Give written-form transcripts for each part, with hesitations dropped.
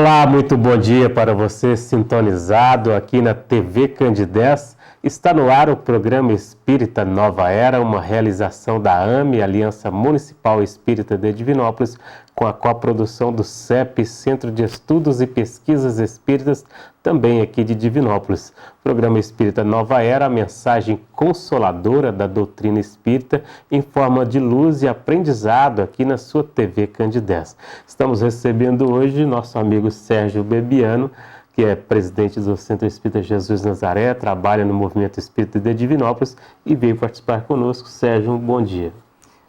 Olá, muito bom dia para você sintonizado aqui na TV Candidez. Está no ar o programa Espírita Nova Era, uma realização da AME, Aliança Municipal Espírita de Divinópolis, com a coprodução do CEP, Centro de Estudos e Pesquisas Espíritas, também aqui de Divinópolis. Programa Espírita Nova Era, a mensagem consoladora da doutrina espírita em forma de luz e aprendizado aqui na sua TV Candidez. Estamos recebendo hoje nosso amigo Sérgio Bebiano, que é presidente do Centro Espírita Jesus Nazaré, trabalha no Movimento Espírita de Divinópolis e veio participar conosco. Sérgio, um bom dia.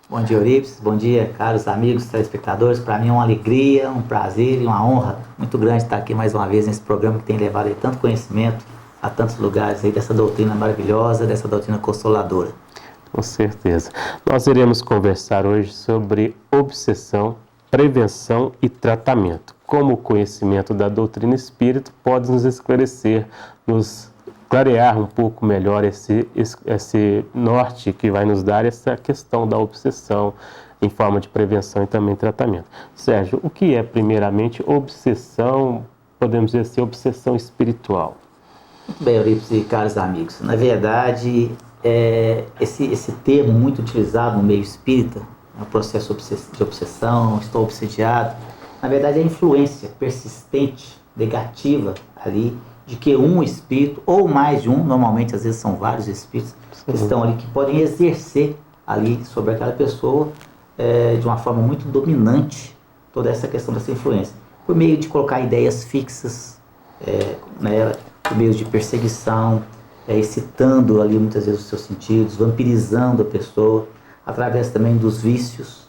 Bom dia, Eurípides. Bom dia, caros amigos, telespectadores. Para mim é uma alegria, um prazer e uma honra muito grande estar aqui mais uma vez nesse programa que tem levado aí tanto conhecimento a tantos lugares aí dessa doutrina maravilhosa, dessa doutrina consoladora. Com certeza. Nós iremos conversar hoje sobre obsessão, prevenção e tratamento. Como o conhecimento da doutrina espírita pode nos esclarecer, nos clarear um pouco melhor esse norte que vai nos dar essa questão da obsessão em forma de prevenção e também tratamento. Sérgio, o que é primeiramente obsessão, podemos dizer assim, obsessão espiritual? Muito bem, Eurípides e caros amigos. Na verdade, esse termo muito utilizado no meio espírita, o processo de obsessão, estou obsediado, na verdade é a influência persistente, negativa ali, de que um espírito, ou mais de um, normalmente às vezes são vários espíritos, que estão ali, que podem exercer ali sobre aquela pessoa de uma forma muito dominante toda essa questão dessa influência, por meio de colocar ideias fixas nela, por meio de perseguição, excitando ali muitas vezes os seus sentidos, vampirizando a pessoa, através também dos vícios,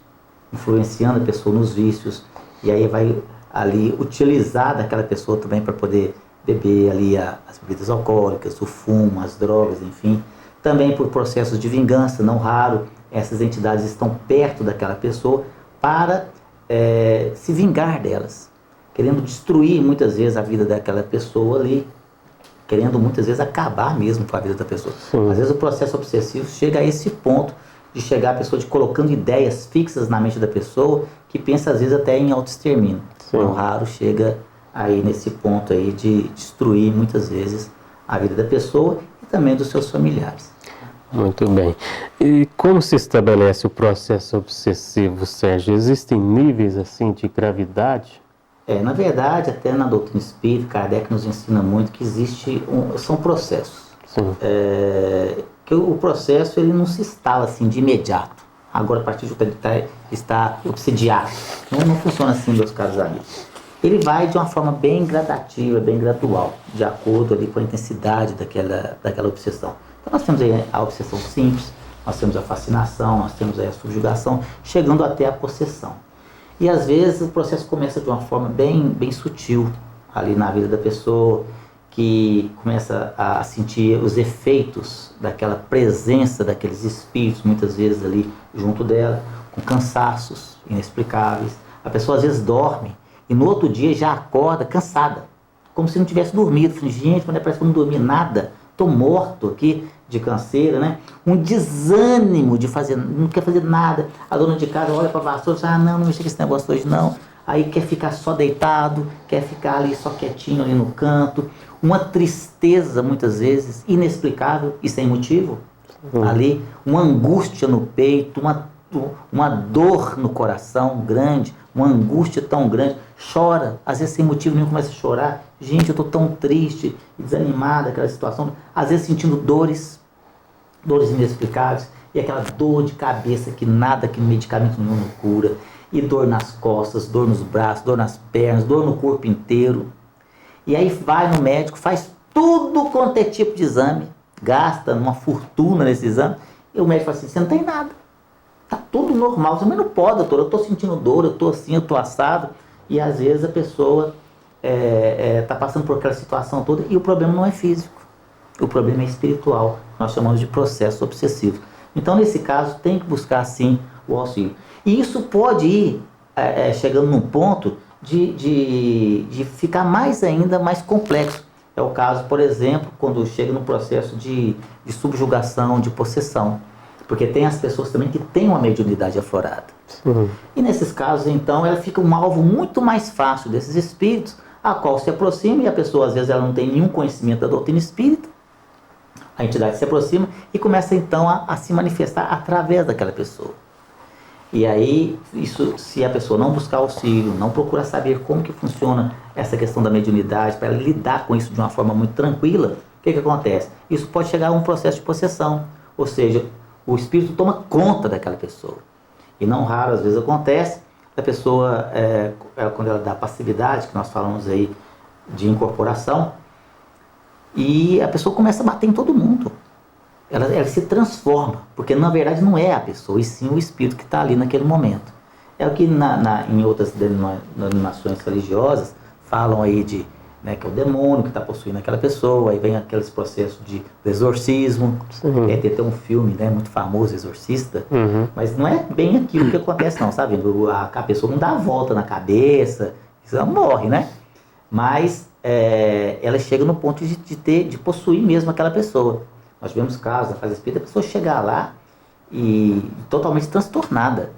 influenciando a pessoa nos vícios, e aí vai ali utilizar daquela pessoa também para poder beber ali as bebidas alcoólicas, o fumo, as drogas, enfim. Também por processos de vingança, não raro, essas entidades estão perto daquela pessoa para se vingar delas, querendo destruir muitas vezes a vida daquela pessoa ali, querendo muitas vezes acabar mesmo com a vida da pessoa. Às vezes o processo obsessivo chega a esse ponto de chegar a pessoa de colocando ideias fixas na mente da pessoa, que pensa às vezes até em autoextermínio. Não raro chega aí nesse ponto aí de destruir muitas vezes a vida da pessoa e também dos seus familiares. Muito bem. E como se estabelece o processo obsessivo, Sérgio? Existem níveis assim de gravidade? Na verdade, até na doutrina espírita, Kardec nos ensina muito que são processos. Que o processo ele não se instala assim de imediato. Agora, a partir de que ele está obsediado. Não funciona assim, meus caros amigos. Ele vai de uma forma bem gradativa, bem gradual, de acordo ali com a intensidade daquela obsessão. Então nós temos aí a obsessão simples, nós temos a fascinação, nós temos aí a subjugação, chegando até a possessão. E às vezes o processo começa de uma forma bem sutil ali na vida da pessoa, que começa a sentir os efeitos daquela presença daqueles espíritos, muitas vezes ali junto dela, com cansaços inexplicáveis. A pessoa às vezes dorme e no outro dia já acorda cansada, como se não tivesse dormido. Falei, gente, mas parece que eu não dormi nada, estou morto aqui de canseira, né? Um desânimo de fazer, não quer fazer nada. A dona de casa olha para a vassoura e diz, não mexe com esse negócio hoje não. Aí quer ficar só deitado, quer ficar ali só quietinho ali no canto. Uma tristeza, muitas vezes, inexplicável e sem motivo. Ali, uma angústia no peito, uma dor no coração grande, uma angústia tão grande. Chora, às vezes sem motivo nenhum começa a chorar. Gente, eu estou tão triste e desanimada aquela situação. Às vezes sentindo dores inexplicáveis. E aquela dor de cabeça que nada, que medicamento nenhum não cura. E dor nas costas, dor nos braços, dor nas pernas, dor no corpo inteiro. E aí vai no médico, faz tudo quanto é tipo de exame, gasta uma fortuna nesse exame, e o médico fala assim, você não tem nada, tá tudo normal, você não pode, doutor, eu estou sentindo dor, eu estou assim, eu estou assado, e às vezes a pessoa está passando por aquela situação toda, e o problema não é físico, o problema é espiritual, nós chamamos de processo obsessivo. Então nesse caso tem que buscar sim o auxílio. E isso pode ir chegando num ponto de ficar ainda mais complexo. É o caso, por exemplo, quando chega no processo de subjugação, de possessão. Porque tem as pessoas também que têm uma mediunidade aflorada. E nesses casos, então, ela fica um alvo muito mais fácil desses espíritos a qual se aproxima, e a pessoa às vezes ela não tem nenhum conhecimento da doutrina espírita, a entidade se aproxima e começa então a se manifestar através daquela pessoa. E aí, isso, se a pessoa não buscar auxílio, não procurar saber como que funciona essa questão da mediunidade, para ela lidar com isso de uma forma muito tranquila, o que acontece? Isso pode chegar a um processo de possessão, ou seja, o espírito toma conta daquela pessoa. E não raro, às vezes acontece, a pessoa, quando ela dá passividade, que nós falamos aí de incorporação, e a pessoa começa a bater em todo mundo. Ela se transforma, porque na verdade não é a pessoa, e sim o espírito que está ali naquele momento. É o que em outras denominações religiosas falam aí de, né, que é o demônio que está possuindo aquela pessoa, aí vem aqueles processos de exorcismo. Tem até um filme, né, muito famoso, Exorcista, mas não é bem aquilo que acontece não, sabe? A pessoa não dá a volta na cabeça, ela morre, né? Mas ela chega no ponto de possuir mesmo aquela pessoa. Nós tivemos casos na casa espírita, a pessoa chegar lá e totalmente transtornada.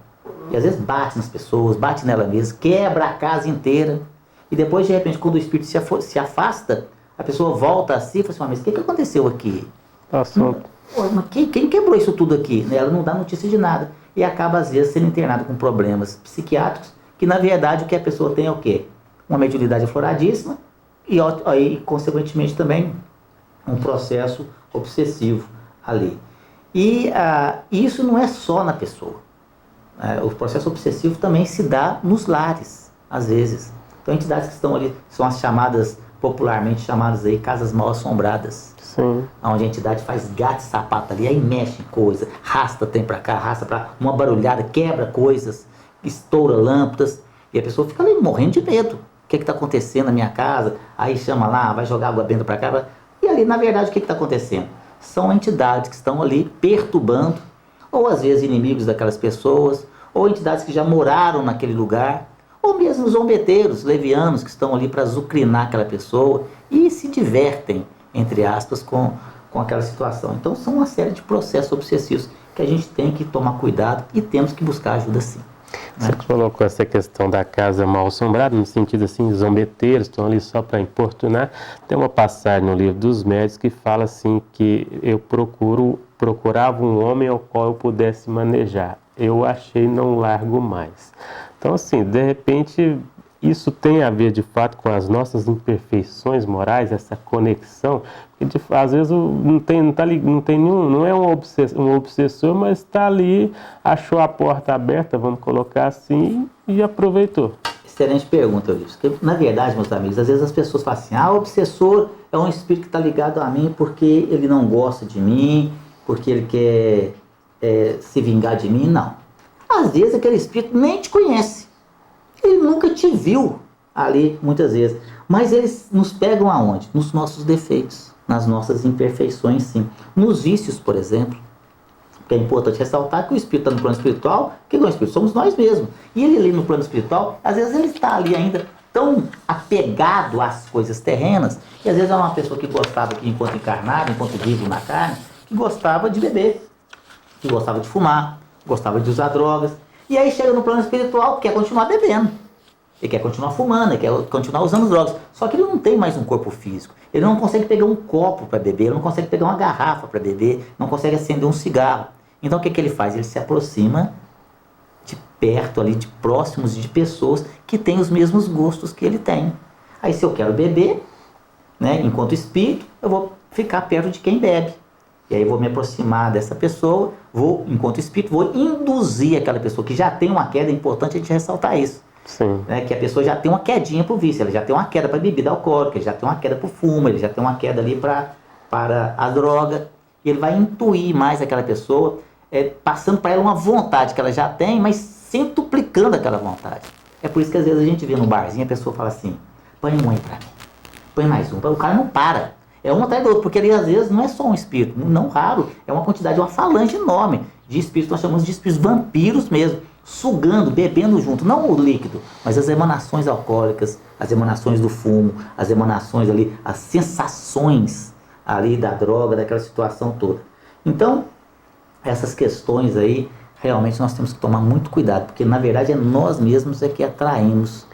E às vezes bate nas pessoas, bate nela mesma, quebra a casa inteira. E depois, de repente, quando o espírito se afasta, a pessoa volta a si e fala assim, mas o que aconteceu aqui? Mas quem quebrou isso tudo aqui? Ela não dá notícia de nada. E acaba, às vezes, sendo internada com problemas psiquiátricos, que na verdade o que a pessoa tem é o quê? Uma mediunidade afloradíssima e consequentemente, também um processo obsessivo ali. E isso não é só na pessoa. O processo obsessivo também se dá nos lares, às vezes. Então, entidades que estão ali são as chamadas, popularmente chamadas aí, casas mal assombradas. Sim. Onde a entidade faz gato e sapato ali, aí mexe em coisa, arrasta tem pra cá, arrasta pra uma barulhada, quebra coisas, estoura lâmpadas, e a pessoa fica ali morrendo de medo. O que está acontecendo na minha casa? Aí chama lá, vai jogar água benta pra cá. E ali, na verdade, o que está acontecendo? São entidades que estão ali perturbando, ou às vezes inimigos daquelas pessoas, ou entidades que já moraram naquele lugar, ou mesmo zombeteiros, levianos, que estão ali para azucrinar aquela pessoa e se divertem, entre aspas, com aquela situação. Então, são uma série de processos obsessivos que a gente tem que tomar cuidado e temos que buscar ajuda sim. Você colocou essa questão da casa mal assombrada, no sentido assim, zombeteiros estão ali só para importunar. Tem uma passagem no livro dos médiuns que fala assim, que eu procurava um homem ao qual eu pudesse manejar. Eu achei, não largo mais. Então assim, de repente, isso tem a ver de fato com as nossas imperfeições morais, essa conexão, que às vezes não é um obsessor, mas está ali, achou a porta aberta, vamos colocar assim, e aproveitou. Excelente pergunta, Ulisses. Porque, na verdade, meus amigos, às vezes as pessoas falam assim, o obsessor é um espírito que está ligado a mim porque ele não gosta de mim, porque ele quer se vingar de mim. Não. Às vezes aquele espírito nem te conhece. Ele nunca te viu ali, muitas vezes. Mas eles nos pegam aonde? Nos nossos defeitos, nas nossas imperfeições, sim. Nos vícios, por exemplo. Porque é importante ressaltar que o espírito está no plano espiritual. O que é o espírito? Somos nós mesmos. E ele ali no plano espiritual, às vezes ele está ali ainda tão apegado às coisas terrenas, e às vezes é uma pessoa que gostava, que enquanto encarnado, enquanto vivo na carne, que gostava de beber, que gostava de fumar, gostava de usar drogas. E aí chega no plano espiritual, quer continuar bebendo, ele quer continuar fumando, ele quer continuar usando drogas. Só que ele não tem mais um corpo físico. Ele não consegue pegar um copo para beber, ele não consegue pegar uma garrafa para beber, não consegue acender um cigarro. Então o que ele faz? Ele se aproxima de perto ali, de próximos de pessoas que têm os mesmos gostos que ele tem. Aí se eu quero beber, né, enquanto espírito, eu vou ficar perto de quem bebe. E aí eu vou me aproximar dessa pessoa, enquanto espírito, vou induzir aquela pessoa que já tem uma queda. É importante a gente ressaltar isso. Sim. Né, que a pessoa já tem uma quedinha para o vício, ela já tem uma queda para bebida alcoólica, ele já tem uma queda para o fumo, ele já tem uma queda ali para a droga. E ele vai intuir mais aquela pessoa, passando para ela uma vontade que ela já tem, mas centuplicando aquela vontade. É por isso que às vezes a gente vê no barzinho, a pessoa fala assim, põe um aí para mim, põe mais um. O cara não para. É um atrás do outro, porque ali às vezes não é só um espírito, não raro, é uma quantidade, uma falange enorme de espíritos, nós chamamos de espíritos vampiros mesmo, sugando, bebendo junto, não o líquido, mas as emanações alcoólicas, as emanações do fumo, as emanações ali, as sensações ali da droga, daquela situação toda. Então, essas questões aí, realmente nós temos que tomar muito cuidado, porque na verdade é nós mesmos que atraímos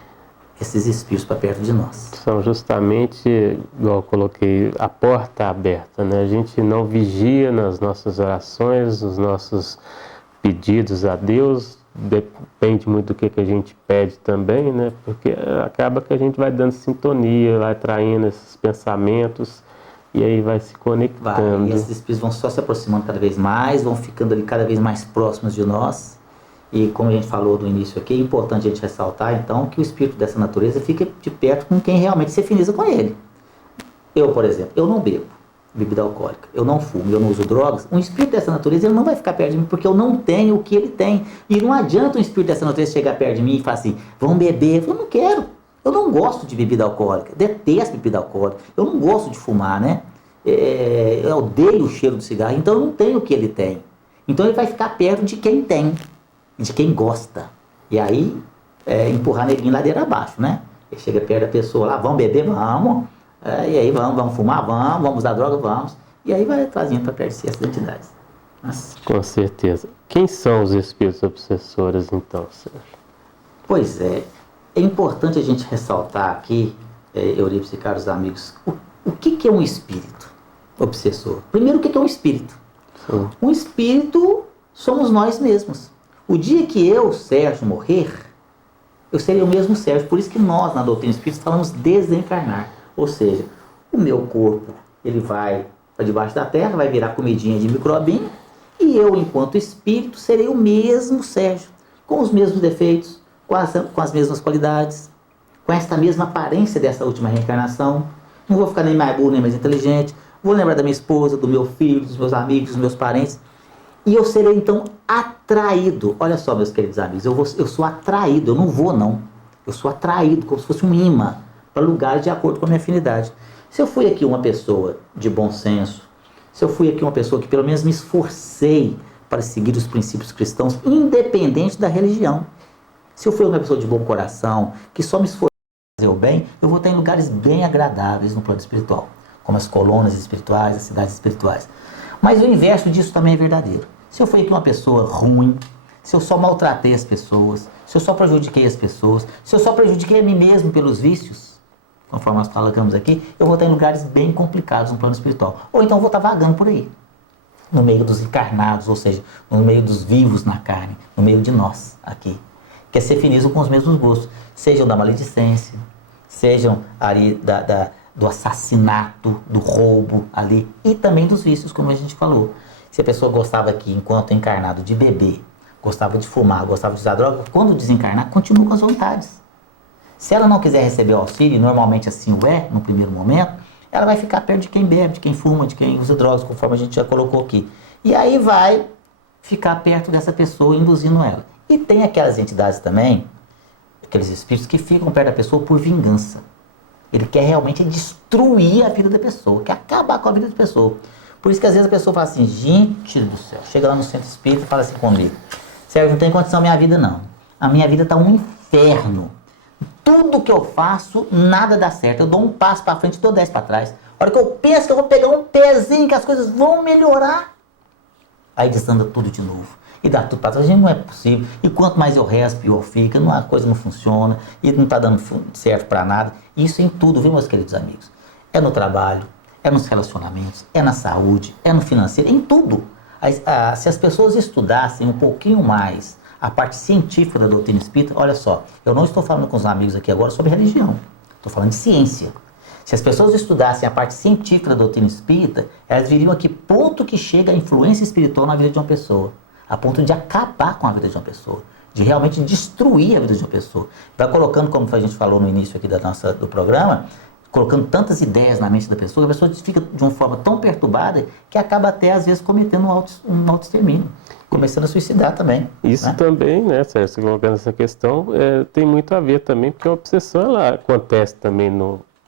esses espíritos para perto de nós. São justamente, igual eu coloquei, a porta aberta, né? A gente não vigia nas nossas orações, nos nossos pedidos a Deus, depende muito do que a gente pede também, né? Porque acaba que a gente vai dando sintonia, vai atraindo esses pensamentos e aí vai se conectando. E esses espíritos vão só se aproximando cada vez mais, vão ficando ali cada vez mais próximos de nós. E como a gente falou no início aqui, é importante a gente ressaltar, então, que o espírito dessa natureza fica de perto com quem realmente se afiniza com ele. Eu, por exemplo, eu não bebo bebida alcoólica, eu não fumo, eu não uso drogas. Um espírito dessa natureza, ele não vai ficar perto de mim, porque eu não tenho o que ele tem. E não adianta um espírito dessa natureza chegar perto de mim e falar assim, vamos beber. Eu falo, não quero. Eu não gosto de bebida alcoólica, detesto bebida alcoólica. Eu não gosto de fumar, né? Eu odeio o cheiro do cigarro, então eu não tenho o que ele tem. Então ele vai ficar perto de quem tem, de quem gosta. E aí, empurrar neguinho ladeira abaixo, né? Ele chega perto da pessoa lá, vamos beber, vamos. E aí, vamos fumar, vamos usar droga, vamos. E aí vai trazendo para perto de si essas entidades. Nossa. Com certeza. Quem são os espíritos obsessores, então, Sérgio? Pois é importante a gente ressaltar aqui, Eurípides e caros amigos, o que é um espírito obsessor? Primeiro, o que é um espírito? Sim. Um espírito somos nós mesmos. O dia que eu, Sérgio, morrer, eu serei o mesmo Sérgio. Por isso que nós, na doutrina espírita, falamos desencarnar. Ou seja, o meu corpo, ele vai para debaixo da terra, vai virar comidinha de microbinho, e eu, enquanto espírito, serei o mesmo Sérgio, com os mesmos defeitos, com as mesmas qualidades, com esta mesma aparência dessa última reencarnação. Não vou ficar nem mais burro, nem mais inteligente. Vou lembrar da minha esposa, do meu filho, dos meus amigos, dos meus parentes. E eu serei, então, atraído. Olha só, meus queridos amigos, eu sou atraído, eu não vou, não. Eu sou atraído, como se fosse um imã, para lugares de acordo com a minha afinidade. Se eu fui aqui uma pessoa de bom senso, se eu fui aqui uma pessoa que pelo menos me esforcei para seguir os princípios cristãos, independente da religião. Se eu fui uma pessoa de bom coração, que só me esforcei para fazer o bem, eu vou estar em lugares bem agradáveis no plano espiritual, como as colônias espirituais, as cidades espirituais. Mas o inverso disso também é verdadeiro. Se eu fui aqui uma pessoa ruim, se eu só maltratei as pessoas, se eu só prejudiquei as pessoas, se eu só prejudiquei a mim mesmo pelos vícios, conforme nós falamos aqui, eu vou estar em lugares bem complicados no plano espiritual. Ou então eu vou estar vagando por aí, no meio dos encarnados, ou seja, no meio dos vivos na carne, no meio de nós aqui, que se afinizam com os mesmos gostos, sejam da maledicência, sejam ali do assassinato, do roubo ali, e também dos vícios, como a gente falou. Se a pessoa gostava aqui, enquanto encarnado, de beber, gostava de fumar, gostava de usar droga, quando desencarnar, continua com as vontades. Se ela não quiser receber o auxílio, e normalmente assim o é, no primeiro momento, ela vai ficar perto de quem bebe, de quem fuma, de quem usa drogas, conforme a gente já colocou aqui. E aí vai ficar perto dessa pessoa, induzindo ela. E tem aquelas entidades também, aqueles espíritos que ficam perto da pessoa por vingança. Ele quer realmente destruir a vida da pessoa, quer acabar com a vida da pessoa. Por isso que às vezes a pessoa fala assim, gente do céu, chega lá no centro espírita e fala assim comigo, Sérgio, não tem condição a minha vida não. A minha vida está um inferno. Tudo que eu faço, nada dá certo. Eu dou um passo para frente e dou 10 para trás. A hora que eu penso que eu vou pegar um pezinho, que as coisas vão melhorar, aí desanda tudo de novo. E dá tudo para trás. Gente, não é possível. E quanto mais eu rezo, pior fica. A coisa não funciona. E não está dando certo para nada. Isso em tudo, viu, meus queridos amigos? É no trabalho, é nos relacionamentos, é na saúde, é no financeiro, em tudo. Se as pessoas estudassem um pouquinho mais a parte científica da doutrina espírita, olha só, eu não estou falando com os amigos aqui agora sobre religião, estou falando de ciência. Se as pessoas estudassem a parte científica da doutrina espírita, elas viriam a que ponto que chega a influência espiritual na vida de uma pessoa, a ponto de acabar com a vida de uma pessoa, de realmente destruir a vida de uma pessoa. Vai colocando, como a gente falou no início aqui do programa, colocando tantas ideias na mente da pessoa, a pessoa fica de uma forma tão perturbada que acaba até, às vezes, cometendo um autoextermínio, começando a suicidar também. Isso, né? Também, né, Sérgio, colocando essa questão, tem muito a ver também, porque a obsessão ela acontece também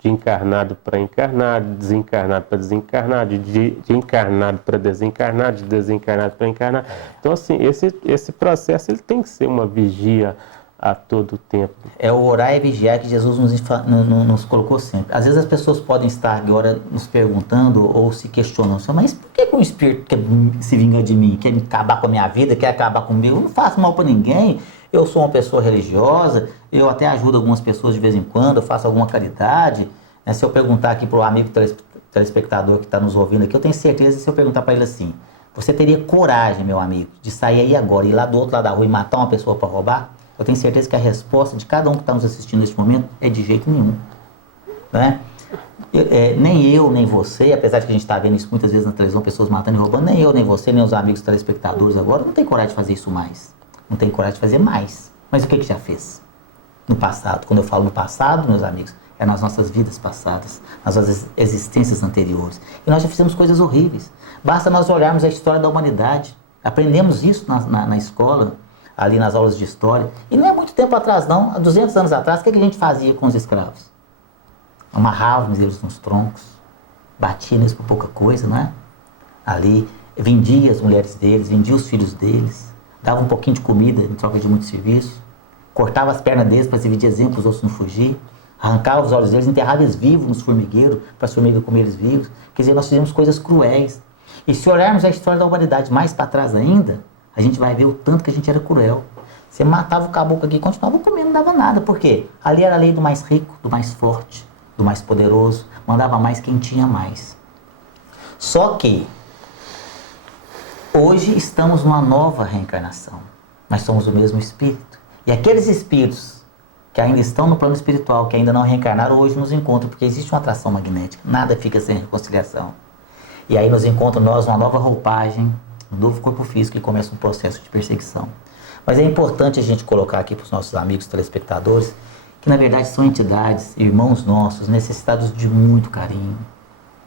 de encarnado para encarnado, de desencarnado para desencarnado, de encarnado para desencarnado, de desencarnado para encarnado. Então, assim, esse processo ele tem que ser uma vigia a todo tempo. É o orar e vigiar que Jesus nos colocou sempre. Às vezes as pessoas podem estar agora nos perguntando ou se questionando, mas por que o espírito quer se vingar de mim, quer acabar com a minha vida, quer acabar comigo? Eu não faço mal para ninguém, Eu sou uma pessoa religiosa, eu até ajudo algumas pessoas de vez em quando, eu faço alguma caridade. Né? Se eu perguntar aqui para o amigo telespectador que está nos ouvindo aqui, eu tenho certeza que se eu perguntar para ele assim, você teria coragem, meu amigo, de sair aí agora, ir lá do outro lado da rua e matar uma pessoa para roubar? Eu tenho certeza que a resposta de cada um que está nos assistindo neste momento é de jeito nenhum. Né? Nem eu, nem você, apesar de que a gente está vendo isso muitas vezes na televisão, pessoas matando e roubando, nem eu, nem você, nem os amigos telespectadores agora, não tem coragem de fazer isso mais. Não tem coragem de fazer mais. Mas o que já fez? No passado. Quando eu falo no passado, meus amigos, é nas nossas vidas passadas, nas nossas existências anteriores. E nós já fizemos coisas horríveis. Basta nós olharmos a história da humanidade. Aprendemos isso na escola, ali nas aulas de história. E não é muito tempo atrás não, há 200 anos atrás, o que a gente fazia com os escravos? Amarrávamos eles nos troncos, batia neles por pouca coisa, né? Ali, vendia as mulheres deles, vendia os filhos deles, dava um pouquinho de comida em troca de muito serviço, cortava as pernas deles para servir de exemplo, os outros não fugir, arrancava os olhos deles, enterrava eles vivos nos formigueiros, para as formigas comer eles vivos. Quer dizer, nós fizemos coisas cruéis. E se olharmos a história da humanidade mais para trás ainda, a gente vai ver o tanto que a gente era cruel. Você matava o caboclo aqui e continuava comendo, não dava nada. Por quê? Ali era a lei do mais rico, do mais forte, do mais poderoso, mandava mais quem tinha mais. Só que hoje estamos numa nova reencarnação. Nós somos o mesmo espírito. E aqueles espíritos que ainda estão no plano espiritual, que ainda não reencarnaram, hoje nos encontram, porque existe uma atração magnética. Nada fica sem reconciliação. E aí nos encontram nós uma nova roupagem, um novo corpo físico, e começa um processo de perseguição. Mas é importante a gente colocar aqui para os nossos amigos telespectadores que na verdade são entidades, irmãos nossos, necessitados de muito carinho,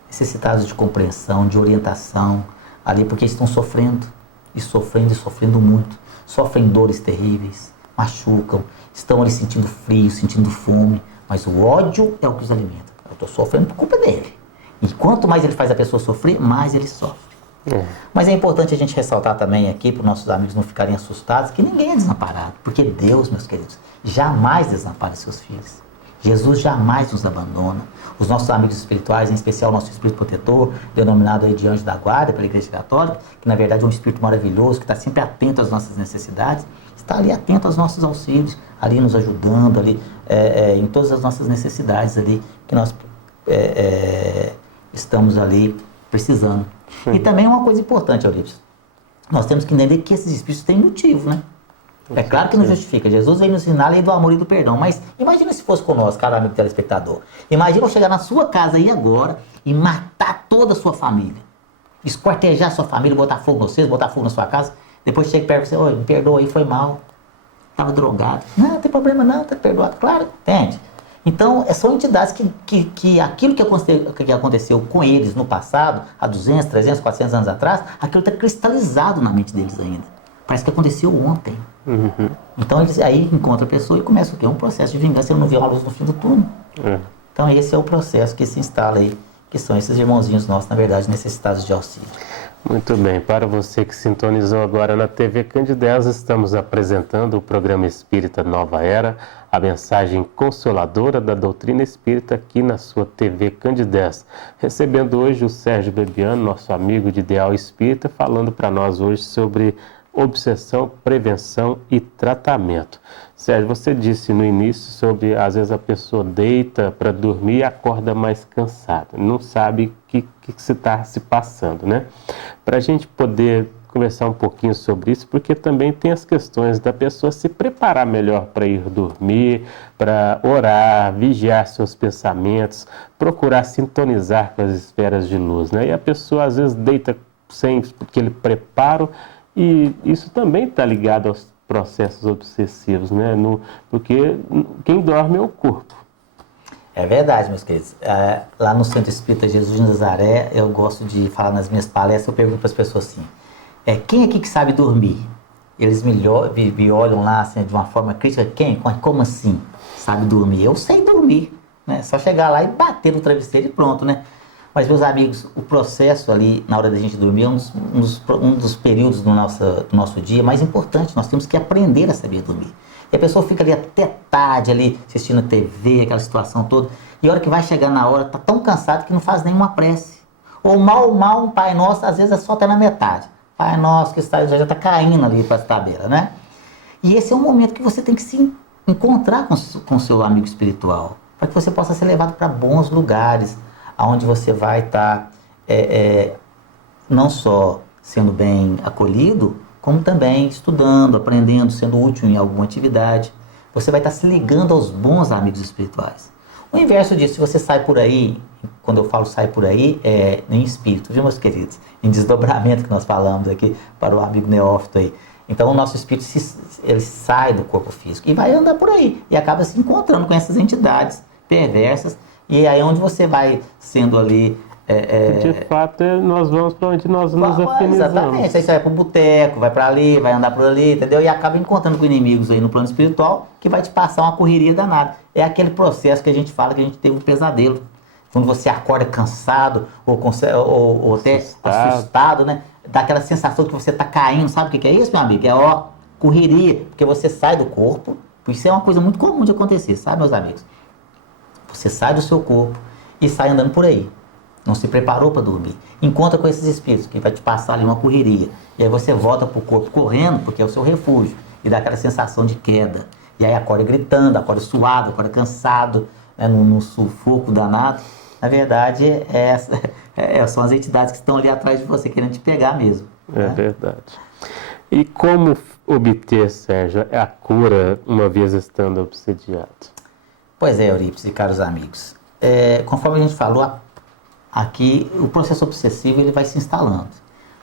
necessitados de compreensão, de orientação, ali porque estão sofrendo, e sofrendo, e sofrendo muito, sofrem dores terríveis, machucam, estão ali sentindo frio, sentindo fome, mas o ódio é o que os alimenta. Eu estou sofrendo por culpa dele. E quanto mais ele faz a pessoa sofrer, mais ele sofre. Mas é importante a gente ressaltar também aqui, para os nossos amigos não ficarem assustados, que ninguém é desamparado, porque Deus, meus queridos, jamais desampara seus filhos. Jesus jamais nos abandona. Os nossos amigos espirituais, em especial o nosso espírito protetor, denominado aí de anjo da guarda pela Igreja Católica, que na verdade é um espírito maravilhoso, que está sempre atento às nossas necessidades, está ali atento aos nossos auxílios, ali nos ajudando, ali em todas as nossas necessidades ali, que nós estamos ali precisando. E também uma coisa importante, Eurípides, nós temos que entender que esses espíritos têm motivo, né? É claro que não justifica. Jesus veio nos ensinar a lei do amor e do perdão. Mas imagina se fosse conosco, cara amigo telespectador. Imagina eu chegar na sua casa aí agora e matar toda a sua família. Esquartejar a sua família, botar fogo em vocês, botar fogo na sua casa. Depois chega perto de você, oi, me perdoa aí, foi mal. Estava drogado. Não tem problema não, tá perdoado. Claro, entende? Então, são entidades que aquilo que aconteceu com eles no passado, há 200, 300, 400 anos atrás, aquilo está cristalizado na mente deles ainda. Parece que aconteceu ontem. Uhum. Então eles aí encontram a pessoa e começa o quê? Um processo de vingança. Ele não vê uma luz no fim do túnel. Então esse é o processo que se instala aí, que são esses irmãozinhos nossos, na verdade, necessitados de auxílio. Muito bem, para você que sintonizou agora na TV Candidez, estamos apresentando o programa Espírita Nova Era, a mensagem consoladora da doutrina espírita aqui na sua TV Candidez. Recebendo hoje o Sérgio Bebiano, nosso amigo de Ideal Espírita, falando para nós hoje sobre obsessão, prevenção e tratamento. Sérgio, você disse no início sobre, às vezes a pessoa deita para dormir e acorda mais cansada, não sabe o que se está se passando, né? Para a gente poder conversar um pouquinho sobre isso, porque também tem as questões da pessoa se preparar melhor para ir dormir, para orar, vigiar seus pensamentos, procurar sintonizar com as esferas de luz, né? E a pessoa às vezes deita sem aquele preparo. E isso também está ligado aos processos obsessivos, né? Porque quem dorme é o corpo. É verdade, meus queridos. Lá no Centro Espírita Jesus de Nazaré, eu gosto de falar nas minhas palestras, eu pergunto para as pessoas assim, quem aqui que sabe dormir? Eles me olham lá assim, de uma forma crítica, quem? Como assim sabe dormir? Eu sei dormir, né? Só chegar lá e bater no travesseiro e pronto, né? Mas, meus amigos, o processo ali, na hora da gente dormir, é um dos períodos do nosso dia mais importante. Nós temos que aprender a saber dormir. E a pessoa fica ali até tarde, ali, assistindo a TV, aquela situação toda. E a hora que vai chegar na hora, tá tão cansado que não faz nenhuma prece. Ou mal, um Pai Nosso, às vezes é só até na metade. Pai Nosso que está, já está caindo ali para a tabela, né? E esse é um momento que você tem que se encontrar com o seu amigo espiritual, para que você possa ser levado para bons lugares, onde você vai estar não só sendo bem acolhido, como também estudando, aprendendo, sendo útil em alguma atividade. Você vai estar se ligando aos bons amigos espirituais. O inverso disso, se você sai por aí, quando eu falo sai por aí, é em espírito, viu, meus queridos? Em desdobramento que nós falamos aqui para o amigo neófito aí. Então o nosso espírito ele sai do corpo físico e vai andar por aí e acaba se encontrando com essas entidades perversas, e aí é onde você vai sendo ali... De fato, nós vamos para onde nós nos afinizamos. Exatamente, aí você vai para o boteco, vai para ali, vai andar por ali, entendeu? E acaba encontrando com inimigos aí no plano espiritual que vai te passar uma correria danada. É aquele processo que a gente fala que a gente tem um pesadelo. Quando você acorda cansado ou até assustado, né? Dá aquela sensação que você está caindo, sabe o que é isso, meu amigo? É correria, porque você sai do corpo. Isso é uma coisa muito comum de acontecer, sabe, meus amigos? Você sai do seu corpo e sai andando por aí. Não se preparou para dormir. Encontra com esses espíritos que vai te passar ali uma correria. E aí você volta para o corpo correndo, porque é o seu refúgio. E dá aquela sensação de queda. E aí acorda gritando, acorda suado, acorda cansado, né, num sufoco danado. Na verdade, são as entidades que estão ali atrás de você, querendo te pegar mesmo. É verdade. E como obter, Sérgio, a cura uma vez estando obsediado? Pois é, Eurípides e caros amigos. Conforme a gente falou, aqui o processo obsessivo ele vai se instalando.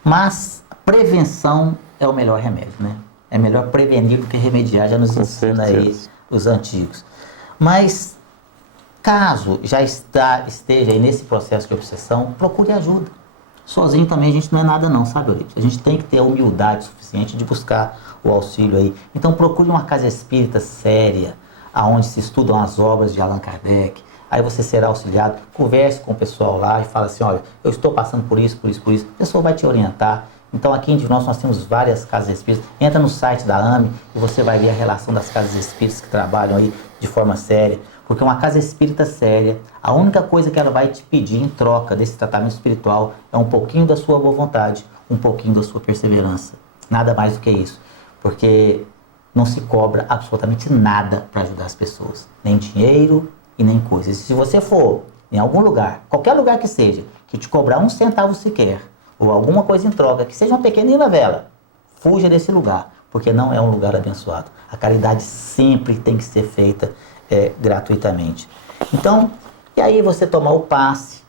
Mas prevenção é o melhor remédio, né? É melhor prevenir do que remediar, já nos ensina aí os antigos. Mas caso já esteja aí nesse processo de obsessão, procure ajuda. Sozinho também a gente não é nada não, sabe, Eurípides? A gente tem que ter a humildade suficiente de buscar o auxílio aí. Então procure uma casa espírita séria, aonde se estudam as obras de Allan Kardec. Aí você será auxiliado, converse com o pessoal lá e fala assim, olha, eu estou passando por isso, por isso, por isso. A pessoa vai te orientar. Então aqui em Divinópolis nós temos várias casas espíritas. Entra no site da AME e você vai ver a relação das casas espíritas que trabalham aí de forma séria. Porque uma casa espírita séria, a única coisa que ela vai te pedir em troca desse tratamento espiritual é um pouquinho da sua boa vontade, um pouquinho da sua perseverança. Nada mais do que isso. Porque não se cobra absolutamente nada para ajudar as pessoas. Nem dinheiro e nem coisas. Se você for em algum lugar, qualquer lugar que seja, que te cobrar 1 centavo sequer, ou alguma coisa em troca, que seja uma pequenina vela, fuja desse lugar, porque não é um lugar abençoado. A caridade sempre tem que ser feita gratuitamente. Então, e aí você tomar o passe,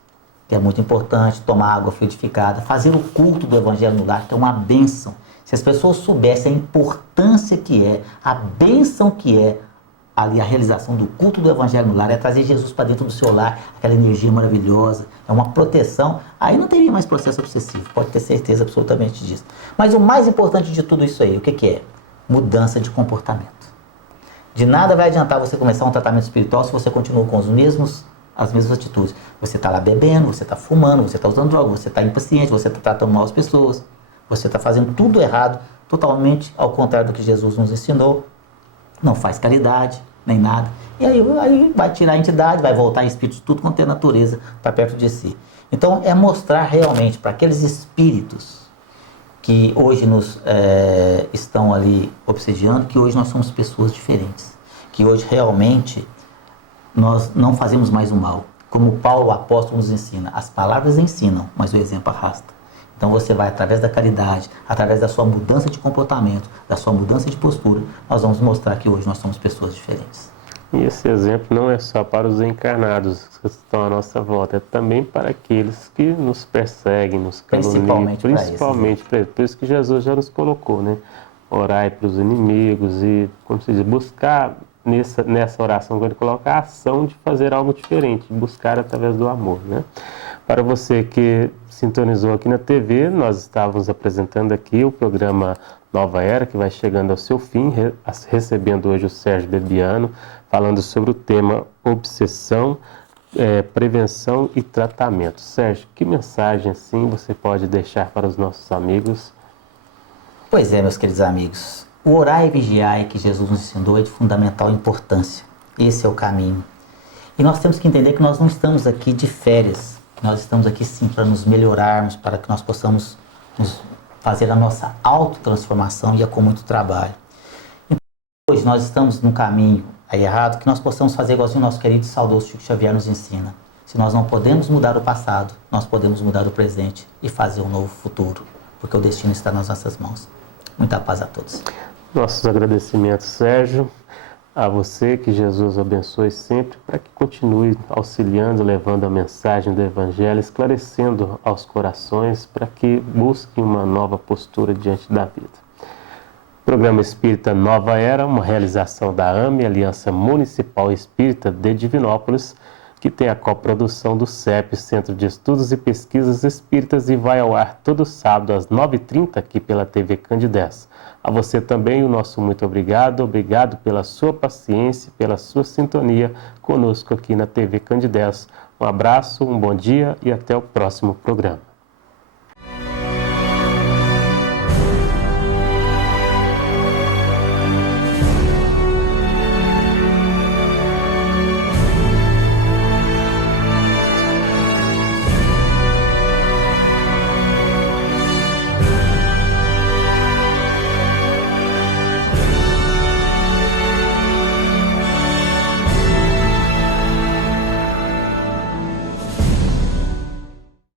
que é muito importante, tomar água fluidificada, fazer o culto do Evangelho no lar, que é uma bênção. Se as pessoas soubessem a importância que é, a bênção que é, ali a realização do culto do Evangelho no lar, é trazer Jesus para dentro do seu lar, aquela energia maravilhosa, é uma proteção, aí não teria mais processo obsessivo, pode ter certeza absolutamente disso. Mas o mais importante de tudo isso aí, o que é? Mudança de comportamento. De nada vai adiantar você começar um tratamento espiritual se você continua com as mesmas atitudes. Você está lá bebendo, você está fumando, você está usando droga, você está impaciente, você está tratando mal as pessoas, você está fazendo tudo errado, totalmente ao contrário do que Jesus nos ensinou. Não faz caridade, nem nada. E aí vai tirar a entidade, vai voltar em espírito de tudo quanto é natureza para perto de si. Então é mostrar realmente para aqueles espíritos que hoje nos estão ali obsediando, que hoje nós somos pessoas diferentes. Que hoje realmente nós não fazemos mais o mal. Como Paulo, o apóstolo, nos ensina. As palavras ensinam, mas o exemplo arrasta. Então você vai, através da caridade, através da sua mudança de comportamento, da sua mudança de postura, nós vamos mostrar que hoje nós somos pessoas diferentes. E esse exemplo não é só para os encarnados que estão à nossa volta, é também para aqueles que nos perseguem, nos caluniam, principalmente para eles. Por isso que Jesus já nos colocou, né? Orai para os inimigos e, como se diz, buscar nessa oração que ele coloca a ação de fazer algo diferente, buscar através do amor, né? Para você que sintonizou aqui na TV, nós estávamos apresentando aqui o programa Nova Era, que vai chegando ao seu fim, recebendo hoje o Sérgio Bebiano, falando sobre o tema obsessão, prevenção e tratamento. Sérgio, que mensagem assim você pode deixar para os nossos amigos? Pois é, meus queridos amigos, o orar e vigiar que Jesus nos ensinou é de fundamental importância. Esse é o caminho. E nós temos que entender que nós não estamos aqui de férias. Nós estamos aqui sim para nos melhorarmos, para que nós possamos fazer a nossa autotransformação, e é com muito trabalho. hoje nós estamos no caminho errado, que nós possamos fazer igualzinho o nosso querido e saudoso Chico Xavier nos ensina. Se nós não podemos mudar o passado, nós podemos mudar o presente e fazer um novo futuro, porque o destino está nas nossas mãos. Muita paz a todos. Nossos agradecimentos, Sérgio, a você, que Jesus abençoe sempre, para que continue auxiliando, levando a mensagem do Evangelho, esclarecendo aos corações, para que busquem uma nova postura diante da vida. Programa Espírita Nova Era, uma realização da AME, Aliança Municipal Espírita de Divinópolis, que tem a coprodução do CEP, Centro de Estudos e Pesquisas Espíritas, e vai ao ar todo sábado às 9h30 aqui pela TV Candidez. A você também o nosso muito obrigado. Obrigado pela sua paciência, pela sua sintonia conosco aqui na TV Candidez. Um abraço, um bom dia e até o próximo programa.